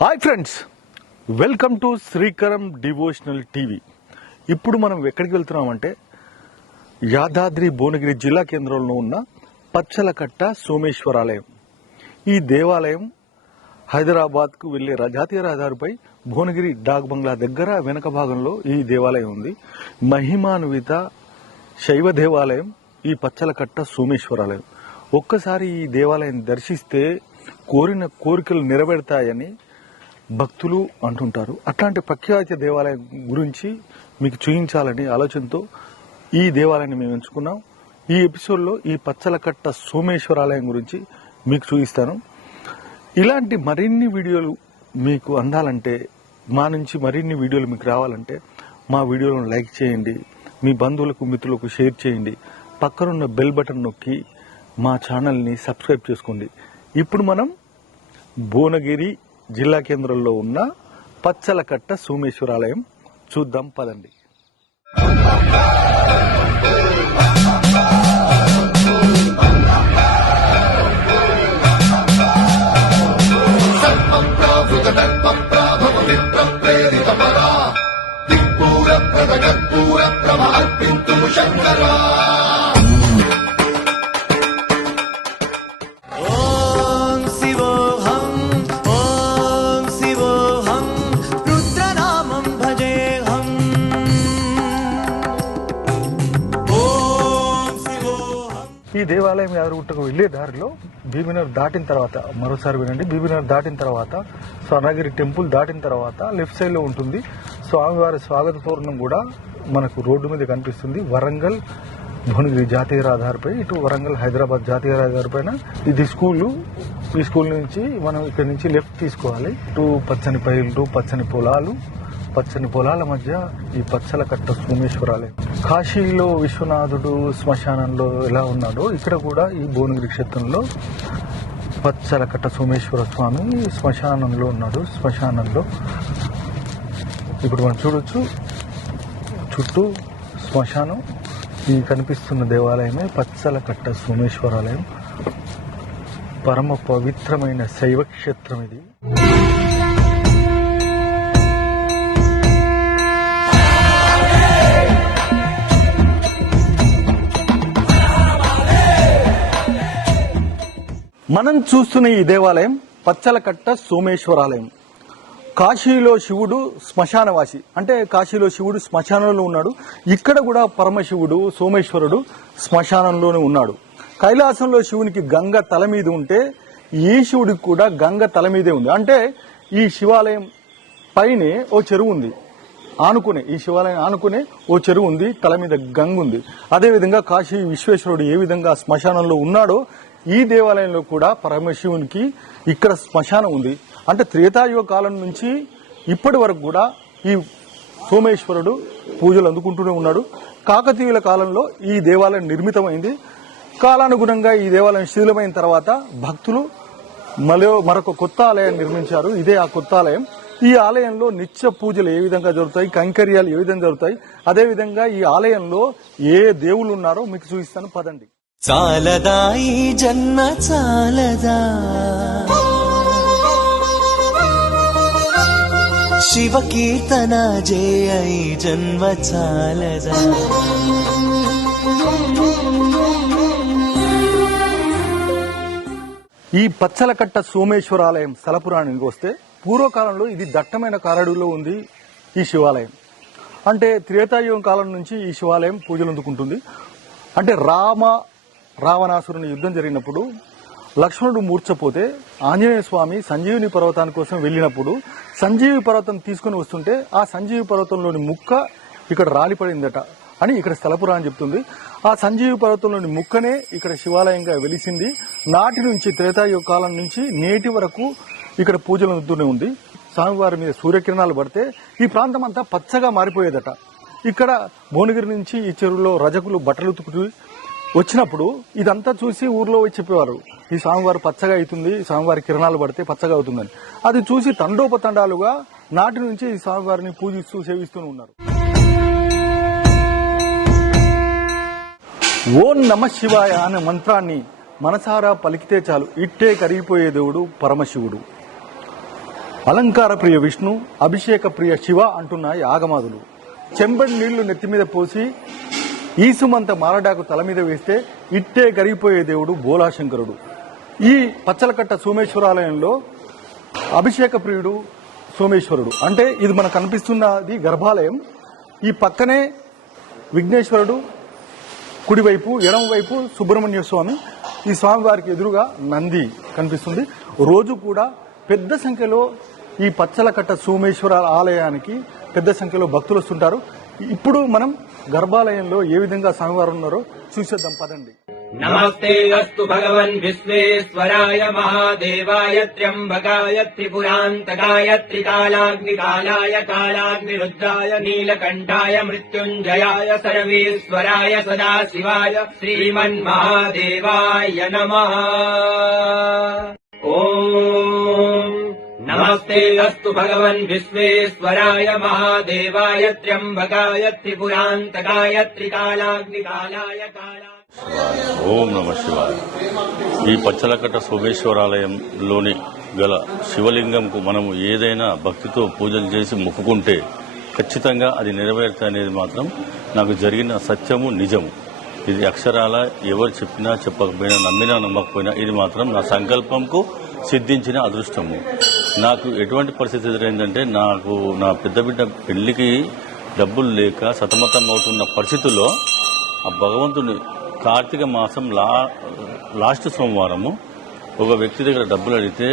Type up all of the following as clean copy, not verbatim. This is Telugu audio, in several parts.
Hi friends, welcome to Srikaram devotional TV. ఇప్పుడు మనం ఎక్కడికి వెళ్తున్నామంటే యాదాద్రి భువనగిరి జిల్లా కేంద్రంలో ఉన్న పచ్చలకట్ట సోమేశ్వరాలయం. ఈ దేవాలయం హైదరాబాద్కు వెళ్లే జాతీయ రహదారిపై భువనగిరి డాక్ బంగ్లా దగ్గర వెనక భాగంలో ఈ దేవాలయం ఉంది. మహిమాన్విత శైవ దేవాలయం ఈ పచ్చలకట్ట సోమేశ్వరాలయం. ఒక్కసారి ఈ దేవాలయం దర్శిస్తే కోరిన కోరికలు నెరవేరుతాయని భక్తులు అంటుంటారు. అట్లాంటి ప్రఖ్యాత దేవాలయం గురించి మీకు చూపించాలని ఆలోచనతో ఈ దేవాలయాన్ని మేము ఎంచుకున్నాం. ఈ ఎపిసోడ్లో ఈ పచ్చలకట్ట సోమేశ్వరాలయం గురించి మీకు చూపిస్తాను. ఇలాంటి మరిన్ని వీడియోలు మీకు అందాలంటే, మా నుంచి మరిన్ని వీడియోలు మీకు రావాలంటే మా వీడియోలను లైక్ చేయండి, మీ బంధువులకు మిత్రులకు షేర్ చేయండి, పక్కనున్న బెల్ బటన్ నొక్కి మా ఛానల్ని సబ్స్క్రైబ్ చేసుకోండి. ఇప్పుడు మనం భువనగిరి జిల్లా కేంద్రంలో ఉన్న పచ్చలకట్ట సోమేశ్వరాలయం చూద్దాం పదండి. ఈ దేవాలయం యాదగిరిగుట్టకు వెళ్లే దారిలో బీబీనగర్ దాటిన తర్వాత, మరోసారి వినండి, బీబీనగర్ దాటిన తర్వాత స్వర్ణగిరి టెంపుల్ దాటిన తర్వాత లెఫ్ట్ సైడ్ లో ఉంటుంది. స్వామివారి స్వాగత తోరణం కూడా మనకు రోడ్డు మీద కనిపిస్తుంది. వరంగల్ భువనగిరి జాతీయ రహదారిపై, ఇటు వరంగల్ హైదరాబాద్ జాతీయ రహదారి పైన ఇది స్కూలు. ఈ స్కూల్ నుంచి మనం ఇక్కడ నుంచి లెఫ్ట్ తీసుకోవాలి. ఇటు పచ్చని పైర్లు, పచ్చని పొలాల మధ్య ఈ పచ్చలకట్ట సోమేశ్వరాలయం. కాశీలో విశ్వనాథుడు శ్మశానంలో ఎలా ఉన్నాడో ఇక్కడ కూడా ఈ భువనగిరి క్షేత్రంలో పచ్చలకట్ట సోమేశ్వర స్వామి శ్మశానంలో ఉన్నాడు. శ్మశానంలో ఇప్పుడు మనం చూడొచ్చు, చుట్టూ శ్మశానం. ఈ కనిపిస్తున్న దేవాలయమే పచ్చలకట్ట సోమేశ్వరాలయం. పరమ పవిత్రమైన శైవ క్షేత్రం ఇది. మనం చూస్తున్న ఈ దేవాలయం పచ్చలకట్ట సోమేశ్వరాలయం. కాశీలో శివుడు శ్మశానవాసి, అంటే కాశీలో శివుడు శ్మశానంలో ఉన్నాడు. ఇక్కడ కూడా పరమశివుడు సోమేశ్వరుడు శ్మశానంలోనే ఉన్నాడు. కైలాసంలో శివునికి గంగ తల మీద ఉంటే ఈ శివుడికి కూడా గంగ తల మీదే ఉంది. అంటే ఈ శివాలయం పైనే ఓ చెరువు ఉంది, ఈ శివాలయం ఆనుకునే ఓ చెరువు ఉంది, తల మీద గంగ ఉంది. అదేవిధంగా కాశీ విశ్వేశ్వరుడు ఏ విధంగా శ్మశానంలో ఉన్నాడో ఈ దేవాలయంలో కూడా పరమశివునికి ఇక్కడ శ్మశానం ఉంది. అంటే త్రేతాయుగ కాలం నుంచి ఇప్పటి వరకు కూడా ఈ సోమేశ్వరుడు పూజలు అందుకుంటూనే ఉన్నాడు. కాకతీయుల కాలంలో ఈ దేవాలయం నిర్మితమైంది. కాలానుగుణంగా ఈ దేవాలయం శిథిలమైన తర్వాత భక్తులు మరొక కొత్త ఆలయాన్ని నిర్మించారు. ఇదే ఆ కొత్త ఆలయం. ఈ ఆలయంలో నిత్య పూజలు ఏ విధంగా జరుగుతాయి, కైంకర్యాలు ఏ విధంగా జరుగుతాయి, అదేవిధంగా ఈ ఆలయంలో ఏ దేవుళ్ళు ఉన్నారో మీకు చూపిస్తాను పదండి. చాలదా ఈ జన్మ చాలదా, శివ కీర్తన జయ ఈ జన్మ చాలదా. ఈ పచ్చలకట్ట సోమేశ్వరాలయం స్థలపురాణానికి వస్తే, పూర్వకాలంలో ఇది దట్టమైన కారడులో ఉంది ఈ శివాలయం. అంటే త్రేతాయుగం కాలం నుంచి ఈ శివాలయం పూజలు అందుకుంటుంది. అంటే రావణాసురుని యుద్ధం జరిగినప్పుడు లక్ష్మణుడు మూర్ఛపోతే ఆంజనేయ స్వామి సంజీవిని పర్వతాని కోసం వెళ్ళినప్పుడు సంజీవి పర్వతం తీసుకుని వస్తుంటే ఆ సంజీవి పర్వతంలోని ముక్క ఇక్కడ రాలిపడిందట అని ఇక్కడ స్థలపురాణం చెప్తుంది. ఆ సంజీవి పర్వతంలోని ముక్కనే ఇక్కడ శివాలయంగా వెలిసింది. నాటి నుంచి త్రేతాయుగ కాలం నుంచి నేటి వరకు ఇక్కడ పూజలు అందుతూనే ఉంది. స్వామివారి మీద సూర్యకిరణాలు పడితే ఈ ప్రాంతం అంతా పచ్చగా మారిపోయేదట. ఇక్కడ భువనగిరి నుంచి ఈ చెరువులో రజకులు బట్టలు ఉతుకుతూ వచ్చినప్పుడు ఇదంతా చూసి ఊర్లో వచ్చి చెప్పేవారు, ఈ స్వామివారు పచ్చగా అవుతుంది, స్వామివారి కిరణాలు పడితే పచ్చగా అవుతుందని. అది చూసి తండోపతండాలుగా నాటి నుంచి ఈ స్వామివారిని పూజిస్తూ సేవిస్తూ ఉన్నారు. ఓం నమ శివాయ అనే మంత్రాన్ని మనసారా పలికితే చాలు, ఇట్టే కరిగిపోయే దేవుడు పరమశివుడు. అలంకార ప్రియ విష్ణు, అభిషేక ప్రియ శివ అంటున్న ఈ ఆగమాదులు. చెంబడి నీళ్లు నెత్తి మీద పోసి ఈసుమంత మారడాకు తల మీద వేస్తే ఇట్టే కరిగిపోయే దేవుడు బోలాశంకరుడు. ఈ పచ్చలకట్ట సోమేశ్వరాలయంలో అభిషేక ప్రియుడు సోమేశ్వరుడు. అంటే ఇది మనకు కనిపిస్తున్నది గర్భాలయం. ఈ పక్కనే విఘ్నేశ్వరుడు, కుడివైపు ఎడమవైపు సుబ్రహ్మణ్య స్వామి. ఈ స్వామివారికి ఎదురుగా నంది కనిపిస్తుంది. రోజు కూడా పెద్ద సంఖ్యలో ఈ పచ్చలకట్ట సోమేశ్వర ఆలయానికి పెద్ద సంఖ్యలో భక్తులు వస్తుంటారు. ఇప్పుడు మనం గర్భాలయంలో ఏ విధంగా స్వామివారు ఉన్నారో చూసేద్దాం పదండి. నమస్తే అస్తు భగవన్ విశ్వేశ్వరాయ మహాదేవాయ త్ర్యంబకాయ త్రిపురాంతకాయ త్రికాలాగ్నికాలాయ కాలాగ్నిరుద్రాయ నీలకంఠాయ మృత్యుంజయాయ సర్వేశ్వరాయ సదాశివాయ శ్రీమన్మహాదేవాయ నమః. ఓం నమస్తే అస్తు భగవన్ విశ్వేశ్వరాయ మహాదేవాయ త్ర్యంబకాయ త్రిపురాంతకాయ త్రికాలాగ్నికాలాయ ఓం నమ శివాయ. ఈ పచ్చలకట్ట సోమేశ్వరాలయంలోని గల శివలింగంకు మనము ఏదైనా భక్తితో పూజలు చేసి మొక్కుకుంటే ఖచ్చితంగా అది నెరవేరుతాయి అనేది మాత్రం నాకు జరిగిన సత్యము, నిజము. ఇది అక్షరాల ఎవరు చెప్పినా చెప్పకపోయినా, నమ్మినా నమ్మకపోయినా ఇది మాత్రం నా సంకల్పంకు సిద్ధించిన అదృష్టము. నాకు ఎటువంటి పరిస్థితి ఎదురైందంటే, నాకు నా పెద్ద బిడ్డ పెళ్లికి డబ్బులు లేక సతమతం అవుతున్న పరిస్థితుల్లో ఆ భగవంతుని కార్తీక మాసం లాస్ట్ సోమవారము ఒక వ్యక్తి దగ్గర డబ్బులు అడిగితే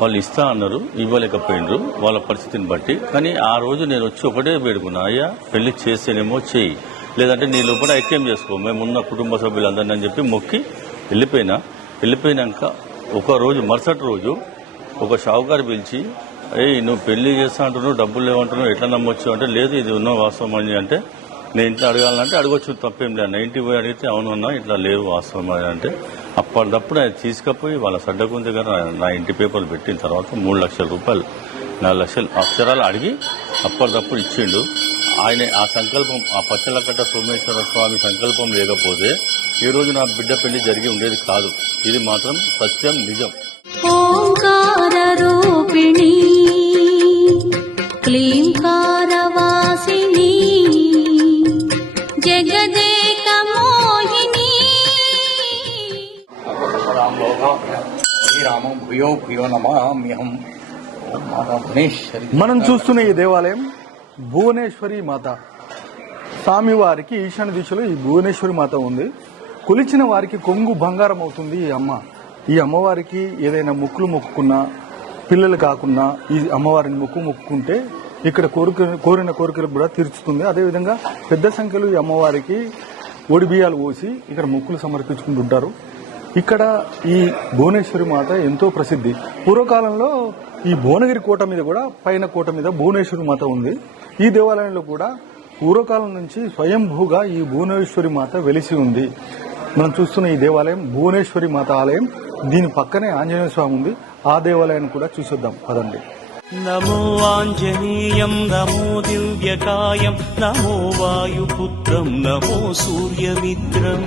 వాళ్ళు ఇస్తా అన్నారు, ఇవ్వలేకపోయినరు వాళ్ళ పరిస్థితిని బట్టి. కానీ ఆ రోజు నేను వచ్చి ఒకటే వేడుకున్నా, అయ్యా పెళ్లి చేస్తేనేమో చెయ్యి, లేదంటే నీ లోపల ఐక్యం చేసుకో, మేమున్న కుటుంబ సభ్యులందరినీ అని చెప్పి మొక్కి వెళ్ళిపోయినాక ఒక రోజు మరుసటి రోజు ఒక షావుకారు పిలిచి, నువ్వు పెళ్లి చేస్తా అంటున్నావు, డబ్బులు లేవంటున్నావు, ఎట్లా నమ్మొచ్చు అంటే, లేదు ఇది ఉన్న వాస్తవం అని. అంటే నేను ఇంట్లో అడగాలంటే అడగొచ్చు, తప్పేం లేదు. 90 పోయి అడిగితే అవును అన్నా ఇట్లా లేవు వాస్తవం అని అంటే, అప్పటిదప్పుడు ఆయన తీసుకుపోయి వాళ్ళ సడ్డకుని దగ్గర నా ఇంటి పేపర్లు పెట్టిన తర్వాత 3 లక్షల రూపాయలు, 4 లక్షలు అక్షరాలు అడిగి అప్పటిదప్పుడు ఇచ్చిండు. ఆయన ఆ సంకల్పం, ఆ పచ్చలకట్ట సోమేశ్వర స్వామి సంకల్పం లేకపోతే ఈ రోజు నా బిడ్డ పెళ్లి జరిగి ఉండేది కాదు. ఇది మాత్రం సత్యం, నిజం. ఓంకార రూపిణి క్లీంకారవాసిని జగదేక మోహిని. మనం చూస్తున్న ఈ దేవాలయం భువనేశ్వరి మాత. స్వామివారికి ఈశాన్య దిశలో ఈ భువనేశ్వరి మాత ఉంది. కొలిచిన వారికి కొంగు బంగారం అవుతుంది ఈ అమ్మ. ఈ అమ్మవారికి ఏదైనా మొక్కులు మొక్కుకున్నా, పిల్లలు కాకున్నా ఈ అమ్మవారిని మొక్కుకుంటే ఇక్కడ కోరిన కోరికలు కూడా తీర్చుతుంది. అదేవిధంగా పెద్ద సంఖ్యలో ఈ అమ్మవారికి ఒడి బియ్యాలు పోసి ఇక్కడ మొక్కులు సమర్పించుకుంటుంటారు. ఇక్కడ ఈ భువనేశ్వరి మాత ఎంతో ప్రసిద్ధి. పూర్వకాలంలో ఈ భువనగిరి కోట మీద కూడా, పైన కోట మీద భువనేశ్వరి మాత ఉంది. ఈ దేవాలయంలో కూడా పూర్వకాలం నుంచి స్వయంభూగా ఈ భువనేశ్వరి మాత వెలిసి ఉంది. మనం చూస్తున్న ఈ దేవాలయం భువనేశ్వరి మాత ఆలయం. దీని పక్కనే ఆంజనేయ స్వామి ఉంది. ఆ దేవాలయాన్ని కూడా చూసొద్దాం పదండి. నమో ఆంజనేయం నమో దివ్యకాయం నమో వాయుపుత్రం నమో సూర్యమిత్రం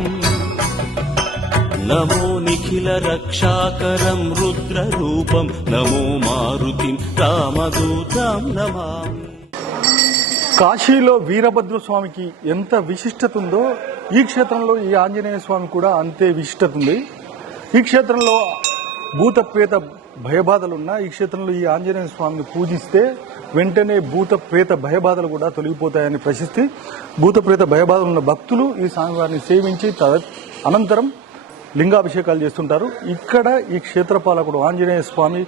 నమో నిఖిల రక్షాకరం రుద్రరూపం నమో మారుతిం రామదూతం నమామి. కాశీలో వీరభద్ర స్వామికి ఎంత విశిష్టత ఉందో ఈ క్షేత్రంలో ఈ ఆంజనేయ స్వామి కూడా అంతే విశిష్టత ఉంది. ఈ క్షేత్రంలో భూత ప్రేత భయబాధలున్నా ఈ క్షేత్రంలో ఈ ఆంజనేయ స్వామిని పూజిస్తే వెంటనే భూత ప్రేత భయబాధలు కూడా తొలగిపోతాయని ప్రశస్తి. భూత ప్రేత భయబాధలు ఉన్న భక్తులు ఈ స్వామివారిని సేవించి అనంతరం లింగాభిషేకాలు చేస్తుంటారు. ఇక్కడ ఈ క్షేత్రపాలకుడు ఆంజనేయ స్వామి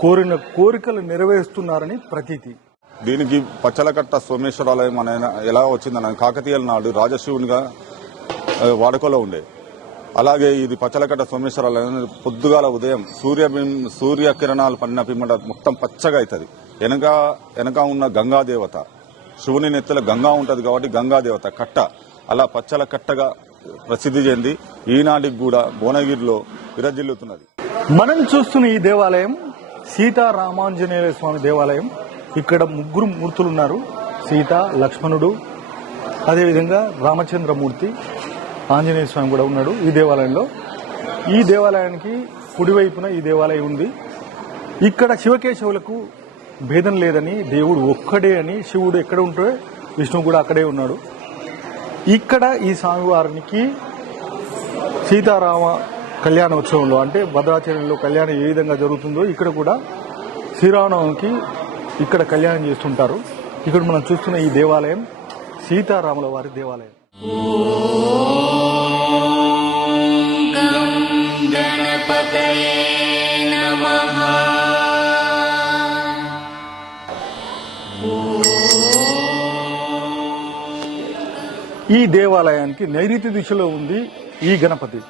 కోరిన కోరికలు నెరవేరుస్తున్నారని ప్రతీతి. దీనికి పచ్చలకట్ట సోమేశ్వరాలయం అనే ఎలా వచ్చిందని కాకతీయుల నాడు రాజశివునిగా వాడుకలో ఉండే. అలాగే ఇది పచ్చలకట్ట సోమేశ్వరాలయం పొద్దుగాల ఉదయం సూర్యకిరణాలు పడిన పిమ్మట మొత్తం పచ్చగా అవుతుంది. వెనక ఉన్న గంగాదేవత, శివుని నెత్తల గంగా ఉంటది కాబట్టి గంగాదేవత కట్ట అలా పచ్చల కట్టగా ప్రసిద్ధి చెంది ఈనాటికి కూడా భువనగిరిలో విరజిల్లుతున్నది. మనం చూస్తున్న ఈ దేవాలయం సీతారామాంజనేయ స్వామి దేవాలయం. ఇక్కడ 3 మూర్తులు ఉన్నారు. సీత, లక్ష్మణుడు, అదేవిధంగా రామచంద్రమూర్తి, ఆంజనేయ స్వామి కూడా ఉన్నాడు ఈ దేవాలయంలో. ఈ దేవాలయానికి కుడివైపున ఈ దేవాలయం ఉంది. ఇక్కడ శివకేశవులకు భేదం లేదని, దేవుడు ఒక్కడే అని, శివుడు ఎక్కడ ఉంటే విష్ణువు కూడా అక్కడే ఉన్నాడు. ఇక్కడ ఈ స్వామివారికి సీతారామ కళ్యాణోత్సవంలో అంటే భద్రాచలంలో కళ్యాణం ఏ విధంగా జరుగుతుందో ఇక్కడ కూడా శ్రీరామనవమికి ఇక్కడ కళ్యాణం చేస్తుంటారు. ఇక్కడ మనం చూస్తున్న ఈ దేవాలయం సీతారాముల వారి దేవాలయం. ఈ దేవాలయానికి నైరుతి దిశలో ఉంది ఈ గణపతి.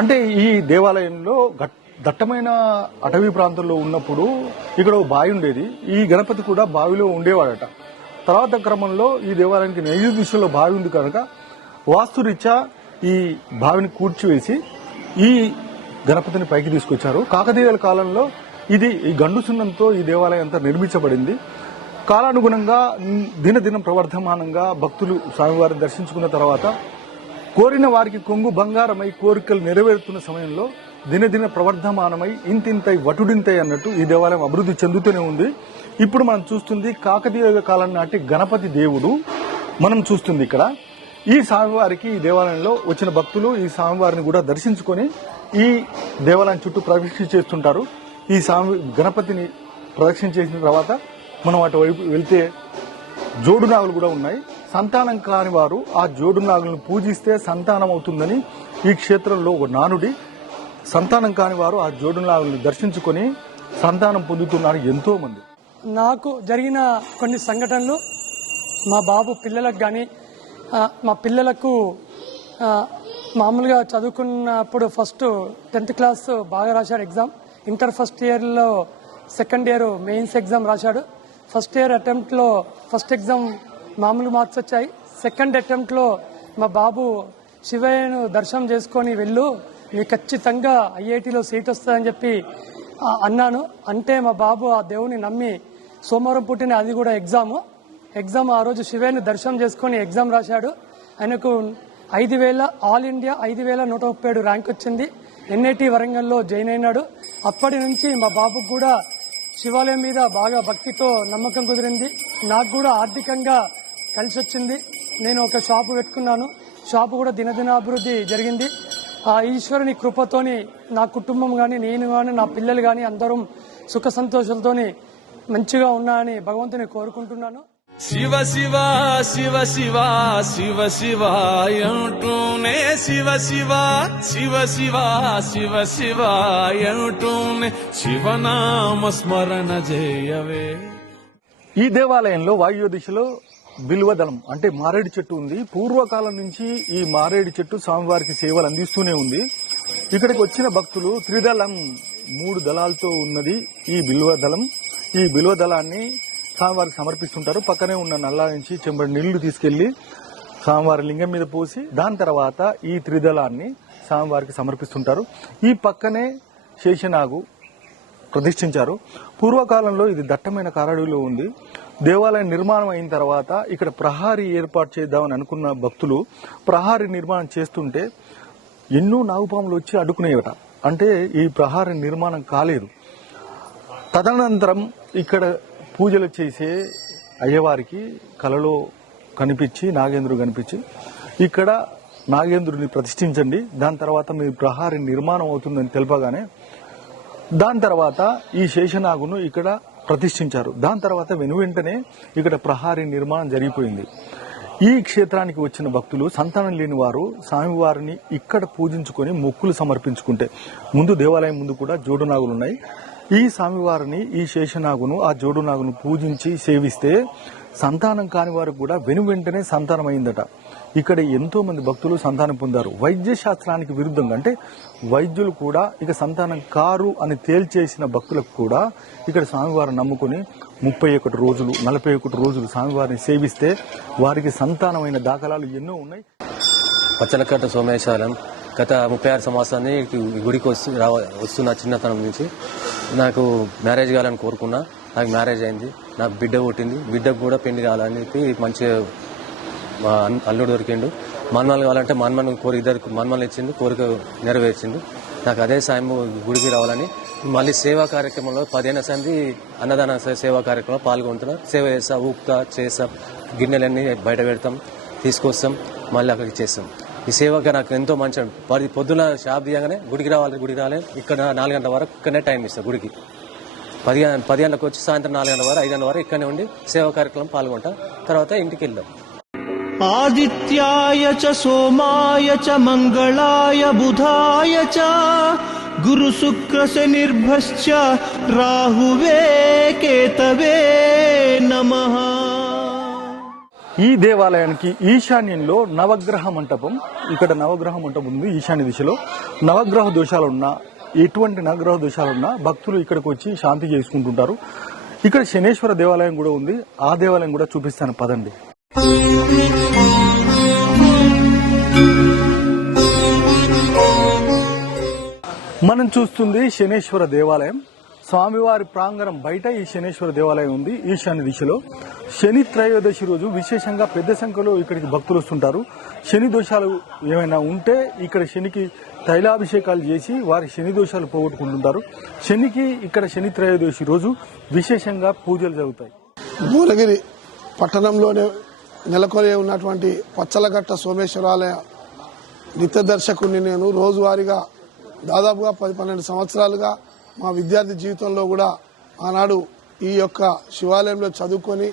అంటే ఈ దేవాలయంలో దట్టమైన అటవీ ప్రాంతంలో ఉన్నప్పుడు ఇక్కడ ఒక బావి ఉండేది. ఈ గణపతి కూడా బావిలో ఉండేవాడట. తర్వాత క్రమంలో ఈ దేవాలయానికి నైరుతి దిశలో బావి ఉంది కనుక వాస్తురీత్యా ఈ బావిని కూర్చివేసి ఈ గణపతిని పైకి తీసుకొచ్చారు. కాకతీయుల కాలంలో ఇది ఈ గండు సున్నంతో ఈ దేవాలయం అంతా నిర్మించబడింది. కాలానుగుణంగా దినదినం ప్రవర్ధమానంగా భక్తులు స్వామివారిని దర్శించుకున్న తర్వాత కోరిన వారికి కొంగు బంగారమై కోరికలు నెరవేరుతున్న సమయంలో దినదిన ప్రవర్ధమానమై ఇంతింతై వటుడింతై అన్నట్టు ఈ దేవాలయం అభివృద్ధి చెందుతూనే ఉంది. ఇప్పుడు మనం చూస్తుంది కాకతీయ కాలం నాటి గణపతి దేవుడు మనం చూస్తుంది ఇక్కడ. ఈ స్వామివారికి ఈ దేవాలయంలో వచ్చిన భక్తులు ఈ స్వామివారిని కూడా దర్శించుకొని ఈ దేవాలయం చుట్టూ ప్రదక్షిణ చేస్తుంటారు. ఈ స్వామి గణపతిని ప్రదక్షిణ చేసిన తర్వాత మనం అటువైపు వెళ్తే జోడు నాగులు కూడా ఉన్నాయి. సంతానం కాని వారు ఆ జోడు నాగులను పూజిస్తే సంతానం అవుతుందని ఈ క్షేత్రంలో ఒక నానుడి. సంతానం కాని వారు ఆ జోడు నాగులను దర్శించుకొని సంతానం పొందుతున్నారు ఎంతో మంది. నాకు జరిగిన కొన్ని సంఘటనలు మా బాబు పిల్లలకు కానీ మా పిల్లలకు మామూలుగా చదువుకున్నప్పుడు ఫస్ట్ 10th క్లాస్ బాగా రాశాడు ఎగ్జామ్. ఇంటర్ ఫస్ట్ ఇయర్లో సెకండ్ ఇయర్ మెయిన్స్ ఎగ్జామ్ రాశాడు. ఫస్ట్ ఇయర్ అటెంప్ట్లో ఫస్ట్ ఎగ్జామ్ మామూలు మార్క్స్ వచ్చాయి. సెకండ్ అటెంప్ట్లో మా బాబు శివయ్యను దర్శనం చేసుకొని వెళ్ళు, నీకు ఖచ్చితంగా ఐఐటీలో సీట్ వస్తుందని చెప్పి అన్నాను. అంటే మా బాబు ఆ దేవుని నమ్మి సోమవారం పుట్టిన అది కూడా ఎగ్జామ్ ఆ రోజు శివయ్యని దర్శనం చేసుకొని ఎగ్జామ్ రాశాడు. ఆయనకు 5,000 ఆల్ ఇండియా 5,137 ర్యాంక్ వచ్చింది. ఎన్ఐటి వరంగల్లో జాయిన్ అయినాడు. అప్పటి నుంచి మా బాబుకు కూడా శివాలయం మీద బాగా భక్తితో నమ్మకం కుదిరింది. నాకు కూడా ఆర్థికంగా కలిసి వచ్చింది. నేను ఒక షాపు పెట్టుకున్నాను. షాపు కూడా దినదిన అభివృద్ధి జరిగింది. ఆ ఈశ్వరుని కృపతోని నా కుటుంబం కానీ నేను కానీ నా పిల్లలు కానీ అందరం సుఖ సంతోషాలతోని మంచిగా ఉన్నాయని భగవంతుని కోరుకుంటున్నాను. శివ శివ శివ శివ శివ శివ అంటూనే శివ శివ శివ శివ శివ శివ అంటూనే శివనామ స్మరణ చేయవే. ఈ దేవాలయంలో వాయువ్య దిశలో బిల్వదళం అంటే మారేడు చెట్టు ఉంది. పూర్వకాలం నుంచి ఈ మారేడు చెట్టు స్వామివారికి సేవలు అందిస్తూనే ఉంది. ఇక్కడికి వచ్చిన భక్తులు త్రిదళం 3 దళాలతో ఉన్నది ఈ బిల్వదళం. ఈ బిల్వదళాన్ని స్వామివారికి సమర్పిస్తుంటారు. పక్కనే ఉన్న నల్లా నుంచి చెంబడి నీళ్లు తీసుకెళ్లి స్వామివారి లింగం మీద పోసి దాని తర్వాత ఈ త్రిదళాన్ని స్వామివారికి సమర్పిస్తుంటారు. ఈ పక్కనే శేషనాగు ప్రతిష్ఠించారు. పూర్వకాలంలో ఇది దట్టమైన కారడవిలో ఉంది. దేవాలయం నిర్మాణం అయిన తర్వాత ఇక్కడ ప్రహారీ ఏర్పాటు చేద్దామని అనుకున్న భక్తులు ప్రహారీ నిర్మాణం చేస్తుంటే ఎన్నో నాగుపాములు వచ్చి అడ్డుకునేవట. అంటే ఈ ప్రహారీ నిర్మాణం కాలేదు. తదనంతరం ఇక్కడ పూజలు చేసే అయ్యవారికి కలలో కనిపించి నాగేంద్రుడు కనిపించి ఇక్కడ నాగేంద్రుడిని ప్రతిష్ఠించండి, దాని తర్వాత మీ ప్రహారీ నిర్మాణం అవుతుందని తెలపగానే దాని తర్వాత ఈ శేషనాగును ఇక్కడ ప్రతిష్ఠించారు. దాని తర్వాత వెనువెంటనే ఇక్కడ ప్రహారీ నిర్మాణం జరిగిపోయింది. ఈ క్షేత్రానికి వచ్చిన భక్తులు సంతానం లేని వారు స్వామివారిని ఇక్కడ పూజించుకొని మొక్కులు సమర్పించుకుంటే ముందు దేవాలయం ముందు కూడా జోడునాగులు ఉన్నాయి. ఈ స్వామివారిని ఈ శేషనాగును ఆ జోడునాగును పూజించి సేవిస్తే సంతానం కాని వారికి కూడా వెనువెంటనే సంతానం అయిందట. ఇక్కడ ఎంతో మంది భక్తులు సంతానం పొందారు. వైద్య శాస్త్రానికి విరుద్ధంగా అంటే వైద్యులు కూడా ఇక సంతానం కారు అని తేల్చేసిన భక్తులకు కూడా ఇక్కడ స్వామివారిని నమ్ముకుని 31 రోజులు 41 రోజులు స్వామివారిని సేవిస్తే వారికి సంతానమైన దాఖలాలు ఎన్నో ఉన్నాయి. పచ్చలకట్ట సోమేశ్వరం గత 36 సంవత్సరాన్ని ఈ గుడికి వస్తున్న చిన్నతనం నుంచి నాకు మ్యారేజ్ కావాలని కోరుకున్నా. నాకు మ్యారేజ్ అయింది, నాకు బిడ్డ పుట్టింది. బిడ్డకు కూడా పెళ్లి కావాలని చెప్పి మంచిగా మా అల్లుడు దొరికిండు. మన్మలు కావాలంటే మన్మను ఇద్దరు మన్మలు ఇచ్చిండు, కోరిక నెరవేర్చిండు. నాకు అదే సాయం గుడికి రావాలని మళ్ళీ సేవా కార్యక్రమంలో 15 సంది అన్నదాన సేవా కార్యక్రమంలో పాల్గొంటున్నాం. సేవ చేస్తా, ఊపుతా, చేస్తా, గిన్నెలన్నీ బయట పెడతాం, తీసుకొస్తాం, మళ్ళీ అక్కడికి చేస్తాం. ఈ సేవగా నాకు ఎంతో మంచి. పొద్దున షాప్ తీయగానే గుడికి రావాలి, ఇక్కడ 4 గంటల వరకు ఇక్కడనే టైం ఇస్తాం. గుడికి 10 గంటలకు వచ్చి సాయంత్రం 4 గంటల వరకు 5 గంటల వరకు ఇక్కడనే ఉండి సేవా కార్యక్రమం పాల్గొంటాం. తర్వాత ఇంటికి వెళ్దాం. ఆదిత్యాయ చ సోమాయ చ మంగళాయ బుధాయ చ గురు శుక్ర శనిర్భశ్చ రాహువే కేతవే నమః. ఈ దేవాలయానికి ఈశాన్యంలో నవగ్రహ మంటపం, ఇక్కడ నవగ్రహ మంటపం ఉంది. ఈశాన్య దిశలో నవగ్రహ దోషాలున్నా, ఎటువంటి నవగ్రహ దోషాలున్నా భక్తులు ఇక్కడికి వచ్చి శాంతి చేసుకుంటుంటారు. ఇక్కడ శనేశ్వర దేవాలయం కూడా ఉంది. ఆ దేవాలయం కూడా చూపిస్తాను, పదండి. మనం చూస్తుంది శనేశ్వర దేవాలయం. స్వామివారి ప్రాంగణం బయట ఈ శనేశ్వర దేవాలయం ఉంది. ఈశాన్య దిశలో శని త్రయోదశి రోజు విశేషంగా పెద్ద సంఖ్యలో ఇక్కడికి భక్తులు వస్తుంటారు. శని దోషాలు ఏమైనా ఉంటే ఇక్కడ శనికి తైలాభిషేకాలు చేసి వారి శని దోషాలు పోగొట్టుకుంటుంటారు. శనికి ఇక్కడ శని త్రయోదశి రోజు విశేషంగా పూజలు జరుగుతాయి. భువనగిరి పట్టణంలోనే నెలకొని ఉన్నటువంటి పచ్చలగట్ట సోమేశ్వరాలయ నిత్య దర్శకుని నేను రోజువారీగా దాదాపుగా 10-12 సంవత్సరాలుగా మా విద్యార్థి జీవితంలో కూడా ఆనాడు ఈ యొక్క శివాలయంలో చదువుకొని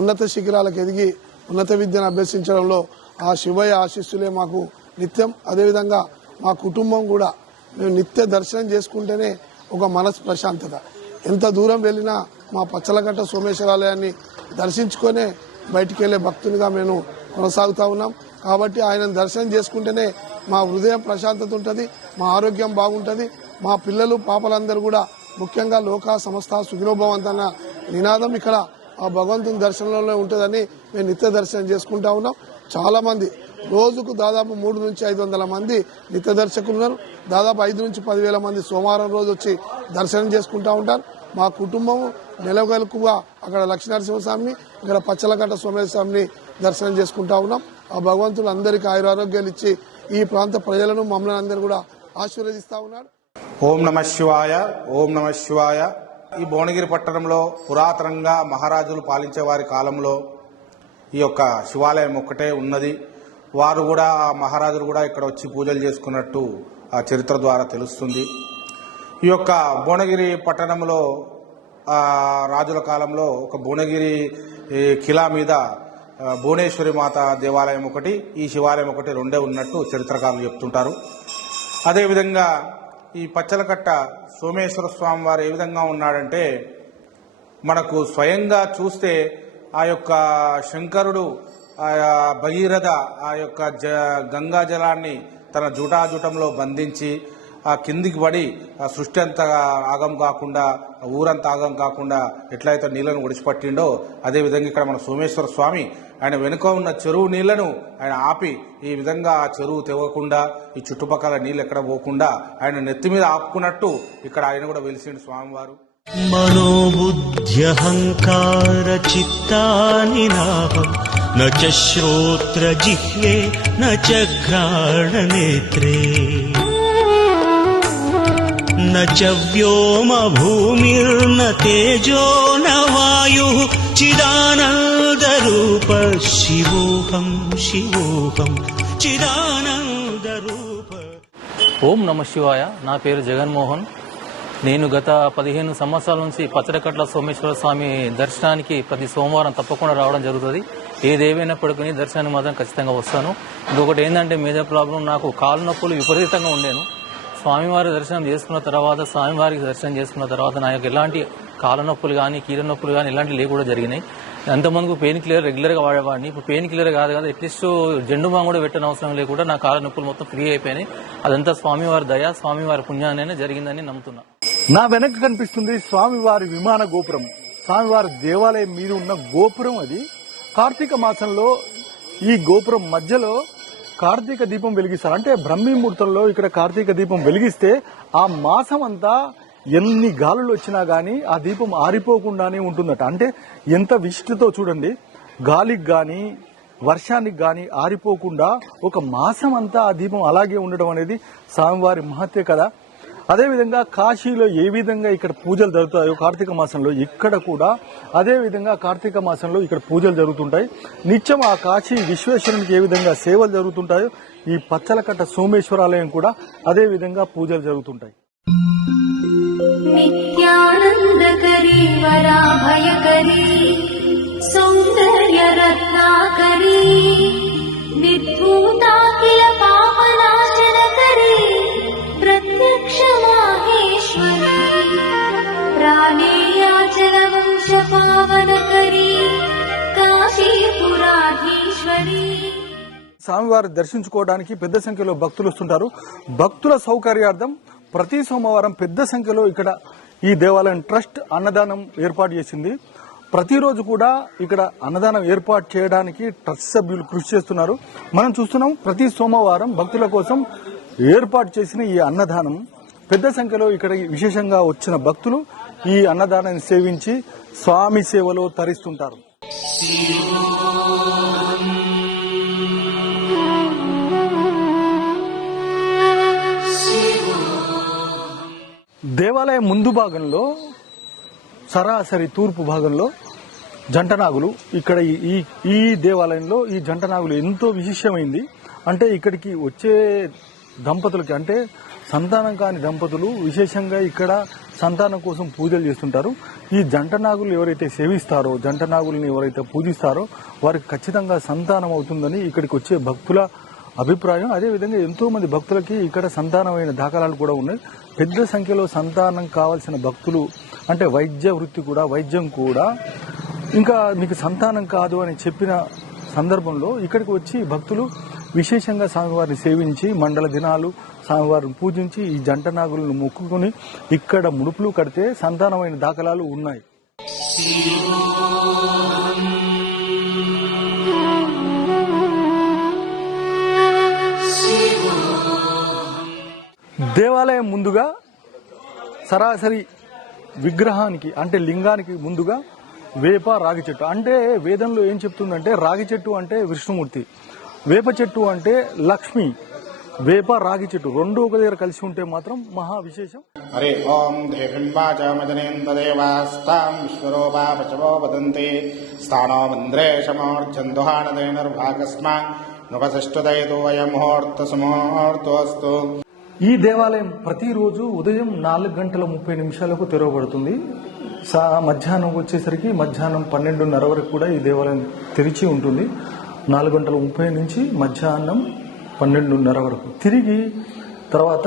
ఉన్నత శిఖరాలకు ఎదిగి ఉన్నత విద్యను అభ్యసించడంలో ఆ శివయ్య ఆశీస్సులే మాకు నిత్యం. అదేవిధంగా మా కుటుంబం కూడా మేము నిత్య దర్శనం చేసుకుంటేనే ఒక మనసు ప్రశాంతత. ఎంత దూరం వెళ్ళినా మా పచ్చలగట్ట సోమేశ్వరాలయాన్ని దర్శించుకొనే బయటికి వెళ్లే భక్తునిగా మేము కొనసాగుతా ఉన్నాం. కాబట్టి ఆయనను దర్శనం చేసుకుంటేనే మా హృదయం ప్రశాంతత ఉంటుంది, మా ఆరోగ్యం బాగుంటుంది. మా పిల్లలు పాపలందరూ కూడా ముఖ్యంగా లోకా సంస్థ సుఖినోభవంతన్న నినాదం ఇక్కడ ఆ భగవంతుని దర్శనంలో ఉంటుందని మేము నిత్య దర్శనం చేసుకుంటా ఉన్నాం. చాలా మంది రోజుకు దాదాపు 300 నుంచి 500 మంది నిత్య దర్శకులు ఉన్నారు. దాదాపు 5 నుంచి 10,000 మంది సోమవారం రోజు వచ్చి దర్శనం చేసుకుంటా ఉంటారు. మా కుటుంబం నెలవెలుకుగా అక్కడ లక్ష్మీనరసింహస్వామిని, ఇక్కడ పచ్చలగట్ట సోమేశ్వరస్వామిని దర్శనం చేసుకుంటా ఉన్నాం. ఆ భగవంతుడు అందరికీ ఆయురారోగ్యాలు ఇచ్చి ఈ ప్రాంత ప్రజలను మమ్మల్ని అందరూ కూడా ఆశీర్వదిస్తా ఉన్నాడు. ఓం నమ శివాయ, ఓం నమ శివాయ. ఈ భువనగిరి పట్టణంలో పురాతనంగా మహారాజులు పాలించే వారి కాలంలో ఈ యొక్క శివాలయం ఒక్కటే ఉన్నది. వారు కూడా మహారాజులు కూడా ఇక్కడ వచ్చి పూజలు చేసుకున్నట్టు ఆ చరిత్ర ద్వారా తెలుస్తుంది. ఈ యొక్క భువనగిరి పట్టణంలో రాజుల కాలంలో ఒక భువనగిరి కిలా మీద భువనేశ్వరి మాత దేవాలయం ఒకటి, ఈ శివాలయం ఒకటి రెండే ఉన్నట్టు చరిత్రకారులు చెప్తుంటారు. అదేవిధంగా ఈ పచ్చలకట్ట సోమేశ్వర స్వామి వారు ఏ విధంగా ఉన్నాడంటే, మనకు స్వయంగా చూస్తే ఆ యొక్క శంకరుడు భగీరథ ఆ యొక్క గంగా జలాన్ని తన జూటాజూటంలో బంధించి ఆ కిందికి పడి ఆ సృష్టి అంతా ఆగం కాకుండా, ఊరంతా ఆగం కాకుండా ఎట్లయితే నీళ్లను ఒడిచిపట్టిండో, అదేవిధంగా ఇక్కడ మన సోమేశ్వర స్వామి ఆయన వెనుక ఉన్న చెరువు నీళ్లను ఆయన ఆపి ఈ విధంగా ఆ చెరువు తెగకుండా, ఈ చుట్టుపక్కల నీళ్ళు ఎక్కడ పోకుండా ఆయన నెత్తి మీద ఆపుకున్నట్టు ఇక్కడ ఆయన కూడా వెలిసిండు స్వామివారు. మనోబుద్ధ్యహంకార చిత్తాని నాహం న చ శ్రోత్ర జిహ్వే న చ ఘ్రాణ నేత్రే న చ వ్యోమ భూమిర్న తేజో న వాయుః చిదానంద రూప శివోహం శివోహం చిదానంద రూప. ఓం నమ శివాయ. నా పేరు జగన్మోహన్. నేను గత 15 సంవత్సరాల నుంచి పచ్చలకట్ల సోమేశ్వర స్వామి దర్శనానికి ప్రతి సోమవారం తప్పకుండా రావడం జరుగుతుంది. ఏదేమైనప్పటికీ దర్శనానికి మాత్రం ఖచ్చితంగా వస్తాను. ఇంకొకటి ఏంటంటే మేజర్ ప్రాబ్లం, నాకు కాలు నొప్పులు విపరీతంగా ఉండేను. స్వామివారి దర్శనం చేసుకున్న తర్వాత, స్వామివారికి దర్శనం చేసుకున్న తర్వాత నాకు ఎలాంటి కాళ్ళ నొప్పులు కానీ కీళ్ళ నొప్పులు కానీ ఇలాంటివి లేకుండా జరిగినాయి. అంతమందికి పెయిన్ కిల్లర్ రెగ్యులర్గా వాడేవాడిని. ఇప్పుడు పెయిన్ కిల్లర్ కాదు కదా, అట్లీస్ట్ జెండు బాం కూడా పెట్టిన అవసరం లేకుండా నా కాళ్ళ నొప్పులు మొత్తం ఫ్రీ అయిపోయినాయి. అదంతా స్వామివారి దయ, స్వామివారి పుణ్యాన్ని జరిగిందని నమ్ముతున్నా. నా వెనక కనిపిస్తుంది స్వామివారి విమాన గోపురం. స్వామివారి దేవాలయం మీద ఉన్న గోపురం అది. కార్తీక మాసంలో ఈ గోపురం మధ్యలో కార్తీక దీపం వెలిగిస్తారు. అంటే బ్రహ్మీ ముహూర్తంలో ఇక్కడ కార్తీక దీపం వెలిగిస్తే ఆ మాసం అంతా ఎన్ని గాలులు వచ్చినా గానీ ఆ దీపం ఆరిపోకుండానే ఉంటుందట. అంటే ఎంత విశిష్టతో చూడండి, గాలికి గాని వర్షానికి గాని ఆరిపోకుండా ఒక మాసం అంతా ఆ దీపం అలాగే ఉండడం అనేది స్వామివారి మహత్య కదా. అదేవిధంగా కాశీలో ఏ విధంగా ఇక్కడ పూజలు జరుగుతాయో కార్తీక మాసంలో ఇక్కడ కూడా అదే విధంగా కార్తీక మాసంలో ఇక్కడ పూజలు జరుగుతుంటాయి. నిత్యం ఆ కాశీ విశ్వేశ్వరునికి ఏ విధంగా సేవలు జరుగుతుంటాయో ఈ పచ్చలకట్ట సోమేశ్వరాలయం కూడా అదే విధంగా పూజలు జరుగుతుంటాయి. నిత్యానందకరీ వరాభయకరీ సౌందర్య రత్నాకరీ నిర్ధూతాఖిల పాపనాశనకరీ ప్రత్యక్ష మాహేశ్వరీ ప్రాణేయాచల వంశ పావనకరీ కాశీపురాధీశ్వరీ. స్వామివారి దర్శించుకోవడానికి పెద్ద సంఖ్యలో భక్తులు వస్తుంటారు. భక్తుల సౌకర్యార్థం ప్రతి సోమవారం పెద్ద సంఖ్యలో ఇక్కడ ఈ దేవాలయం ట్రస్ట్ అన్నదానం ఏర్పాటు చేసింది. ప్రతిరోజు కూడా ఇక్కడ అన్నదానం ఏర్పాటు చేయడానికి ట్రస్ట్ సభ్యులు కృషి చేస్తున్నారు. మనం చూస్తున్నాం ప్రతి సోమవారం భక్తుల కోసం ఏర్పాటు చేసిన ఈ అన్నదానం పెద్ద సంఖ్యలో ఇక్కడ విశేషంగా వచ్చిన భక్తులు ఈ అన్నదానాన్ని సేవించి స్వామి సేవలో తరిస్తుంటారు. దేవాలయం ముందు భాగంలో సరాసరి తూర్పు భాగంలో జంటనాగులు ఇక్కడ ఈ దేవాలయంలో ఈ జంటనాగులు ఎంతో విశిష్టమైంది. అంటే ఇక్కడికి వచ్చే దంపతులకి అంటే సంతానం కాని దంపతులు విశేషంగా ఇక్కడ సంతానం కోసం పూజలు చేస్తుంటారు. ఈ జంటనాగులు ఎవరైతే సేవిస్తారో జంటనాగుల్ని ఎవరైతే పూజిస్తారో వారికి ఖచ్చితంగా సంతానం అవుతుందని ఇక్కడికి వచ్చే భక్తుల అభిప్రాయం. అదేవిధంగా ఎంతో మంది భక్తులకి ఇక్కడ సంతానమైన దాఖలాలు కూడా ఉన్నాయి. పెద్ద సంఖ్యలో సంతానం కావాల్సిన భక్తులు అంటే వైద్యం కూడా ఇంకా మీకు సంతానం కాదు అని చెప్పిన సందర్భంలో ఇక్కడికి వచ్చి భక్తులు విశేషంగా స్వామివారిని సేవించి మండల దినాలు స్వామివారిని పూజించి ఈ జంటనాగులను మొక్కుకొని ఇక్కడ ముడుపులు కడితే సంతానమైన దాఖలాలు ఉన్నాయి. దేవాలయం ముందుగా సరాసరి విగ్రహానికి అంటే లింగానికి ముందుగా వేప రాగి చెట్టు. అంటే వేదంలో ఏం చెప్తుందంటే రాగి చెట్టు అంటే విష్ణుమూర్తి, వేప చెట్టు అంటే లక్ష్మి. వేప రాగి చెట్టు రెండు ఒక దగ్గర కలిసి ఉంటే మాత్రం మహా విశేషం. హరి ఓం దేవాస్తాం విశ్వరూపా పశవో వదంతి స్థానో మంద్రేశమోర్జందుహానదైనర్భాగస్మ నృపశిష్టుదయతో అయం ముహూర్త సుముహూర్తోస్తు. ఈ దేవాలయం ప్రతిరోజు ఉదయం 4:30 తెరవబడుతుంది. మధ్యాహ్నం వచ్చేసరికి మధ్యాహ్నం 12:30 వరకు కూడా ఈ దేవాలయం తెరిచి ఉంటుంది. 4:30 నుంచి మధ్యాహ్నం 12:30 వరకు. తిరిగి తర్వాత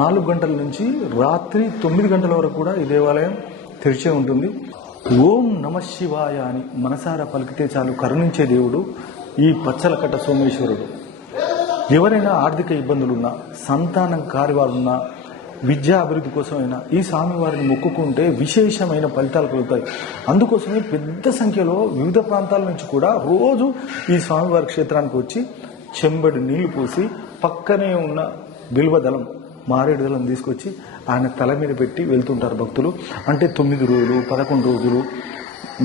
4 గంటల నుంచి రాత్రి 9 గంటల వరకు కూడా ఈ దేవాలయం తెరిచే ఉంటుంది. ఓం నమ శివాయ అని మనసారా పలికితే చాలు కరుణించే దేవుడు ఈ పచ్చలకట్ట సోమేశ్వరుడు. ఎవరైనా ఆర్థిక ఇబ్బందులున్నా, సంతానం కారివారున్నా, విద్యా అభివృద్ధి కోసమైనా ఈ స్వామివారిని మొక్కుకుంటే విశేషమైన ఫలితాలు కలుగుతాయి. అందుకోసమే పెద్ద సంఖ్యలో వివిధ ప్రాంతాల నుంచి కూడా రోజు ఈ స్వామివారి క్షేత్రానికి వచ్చి చెంబడి నీళ్లు పోసి పక్కనే ఉన్న బిల్వదళం మారేడు దళం తీసుకొచ్చి ఆయన తల మీద పెట్టి వెళ్తుంటారు భక్తులు. అంటే 9 రోజులు 11 రోజులు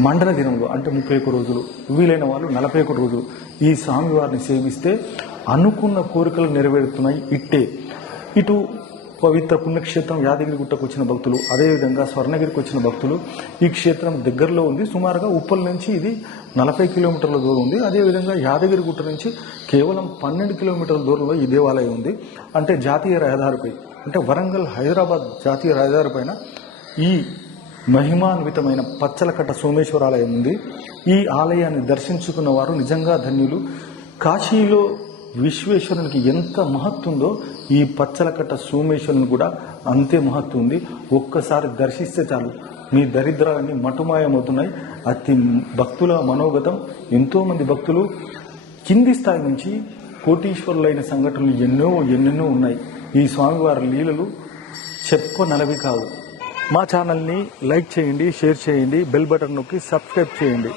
మండల దినంలో అంటే 31 రోజులు, వీలైన వాళ్ళు 41 రోజులు ఈ స్వామివారిని సేవిస్తే అనుకున్న కోరికలు నెరవేరుతున్నాయి. ఇటు పవిత్ర పుణ్యక్షేత్రం యాదగిరి గుట్టకు వచ్చిన భక్తులు, అదేవిధంగా స్వర్ణగిరికి వచ్చిన భక్తులు ఈ క్షేత్రం దగ్గరలో ఉంది. సుమారుగా ఉప్పల్ నుంచి ఇది 40 కిలోమీటర్ల దూరం ఉంది. అదేవిధంగా యాదగిరి గుట్ట నుంచి కేవలం 12 కిలోమీటర్ల దూరంలో ఈ దేవాలయం ఉంది. అంటే జాతీయ రహదారిపై అంటే వరంగల్ హైదరాబాద్ జాతీయ రహదారి పైన ఈ మహిమాన్వితమైన పచ్చలకట్ట సోమేశ్వరాలయం ఉంది. ఈ ఆలయాన్ని దర్శించుకున్న వారు నిజంగా ధన్యులు. కాశీలో విశ్వేశ్వరునికి ఎంత మహత్తు ఉందో ఈ పచ్చలకట్ట సోమేశ్వరుని కూడా అంతే మహత్తు ఉంది. ఒక్కసారి దర్శిస్తే చాలు మీ దరిద్రాలన్నీ మటుమాయమవుతున్నాయి. భక్తుల మనోగతం. ఎంతో మంది భక్తులు కింది స్థాయి నుంచి కోటీశ్వరులైన సంఘటనలు ఎన్నెన్నో ఉన్నాయి. ఈ స్వామివారి లీలలు చెప్పనలవి కావు. మా ఛానల్ని లైక్ చేయండి, షేర్ చేయండి, బెల్ బటన్ నొక్కి సబ్స్క్రైబ్ చేయండి.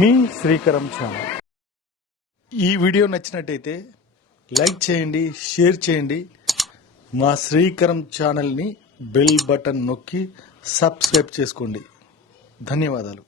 మీ శ్రీకరం ఛానల్. ఈ వీడియో నచ్చినట్టయితే లైక్ చేయండి, షేర్ చేయండి. మా శ్రీకరం ఛానల్ని బెల్ బటన్ నొక్కి సబ్స్క్రైబ్ చేసుకోండి. ధన్యవాదాలు.